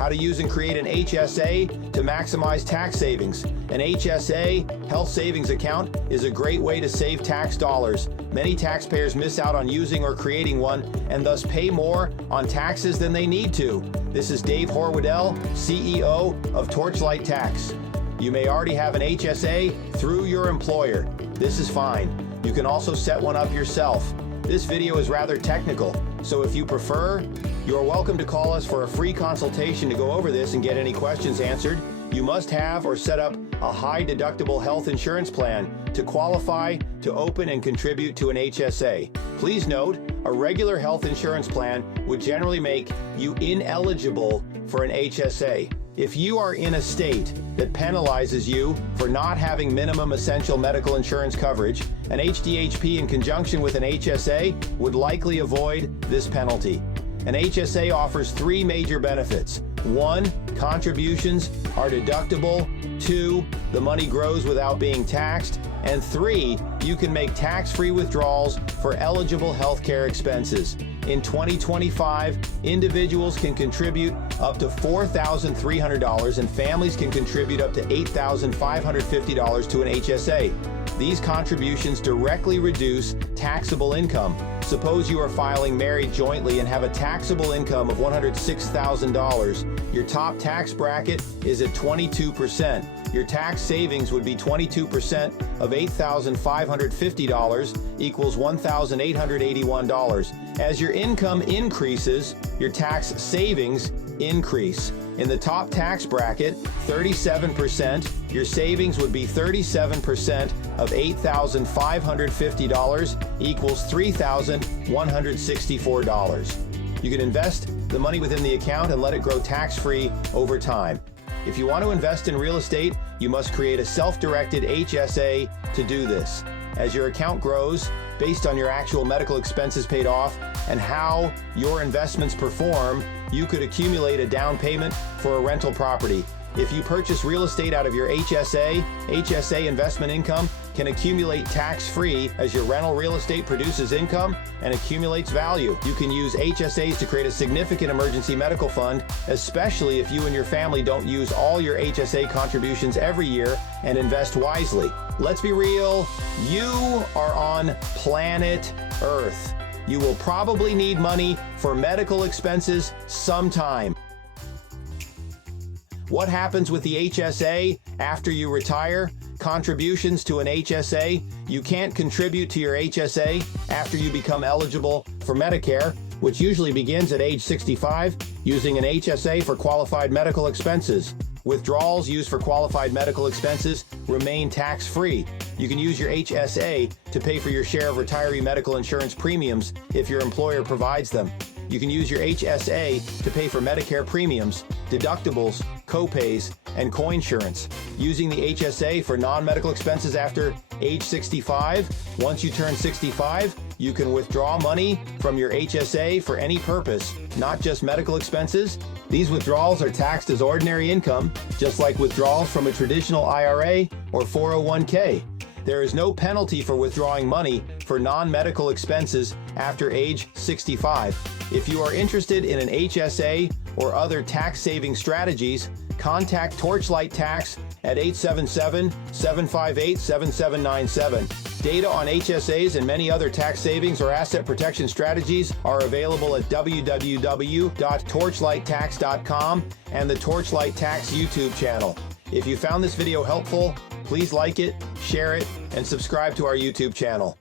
how to use and create an HSA to maximize tax savings. An HSA, health savings account, is a great way to save tax dollars. Many taxpayers miss out on using or creating one and thus pay more on taxes than they need to. This is Dave Horwedel, CEO of Torchlight Tax. You may already have an HSA through your employer. This is fine. You can also set one up yourself. This video is rather technical, so if you prefer, you're welcome to call us for a free consultation to go over this and get any questions answered. You must have or set up a high deductible health insurance plan to qualify to open and contribute to an HSA. Please note, a regular health insurance plan would generally make you ineligible for an HSA. If you are in a state that penalizes you for not having minimum essential medical insurance coverage, an HDHP in conjunction with an HSA would likely avoid this penalty. An HSA offers three major benefits. 1, contributions are deductible. 2, the money grows without being taxed. And 3, you can make tax-free withdrawals for eligible healthcare expenses. In 2025, individuals can contribute up to $4,300 and families can contribute up to $8,550 to an HSA. These contributions directly reduce taxable income. Suppose you are filing married jointly and have a taxable income of $106,000. Your top tax bracket is at 22%. Your tax savings would be 22% of $8,550 equals $1,881. As your income increases, your tax savings increase. In the top tax bracket, 37%, your savings would be 37% of $8,550 equals $3,164. You can invest the money within the account and let it grow tax-free over time. If you want to invest in real estate, you must create a self-directed HSA to do this. As your account grows, based on your actual medical expenses paid off and how your investments perform, you could accumulate a down payment for a rental property. If you purchase real estate out of your HSA investment income can accumulate tax-free as your rental real estate produces income and accumulates value. You can use HSAs to create a significant emergency medical fund, especially if you and your family don't use all your HSA contributions every year and invest wisely. Let's be real, you are on planet Earth. You will probably need money for medical expenses sometime. What happens with the HSA after you retire? Contributions to an HSA. You can't contribute to your HSA after you become eligible for Medicare, which usually begins at age 65, using an HSA for qualified medical expenses. Withdrawals used for qualified medical expenses remain tax-free. You can use your HSA to pay for your share of retiree medical insurance premiums if your employer provides them. You can use your HSA to pay for Medicare premiums, deductibles, co-pays, and co-insurance. Using the HSA for non-medical expenses after age 65, once you turn 65, you can withdraw money from your HSA for any purpose, not just medical expenses. These withdrawals are taxed as ordinary income, just like withdrawals from a traditional IRA or 401k. There is no penalty for withdrawing money for non-medical expenses after age 65. If you are interested in an HSA or other tax-saving strategies, contact Torchlight Tax at 877-758-7797. Data on HSAs and many other tax savings or asset protection strategies are available at www.torchlighttax.com and the Torchlight Tax YouTube channel. If you found this video helpful, please like it, share it, and subscribe to our YouTube channel.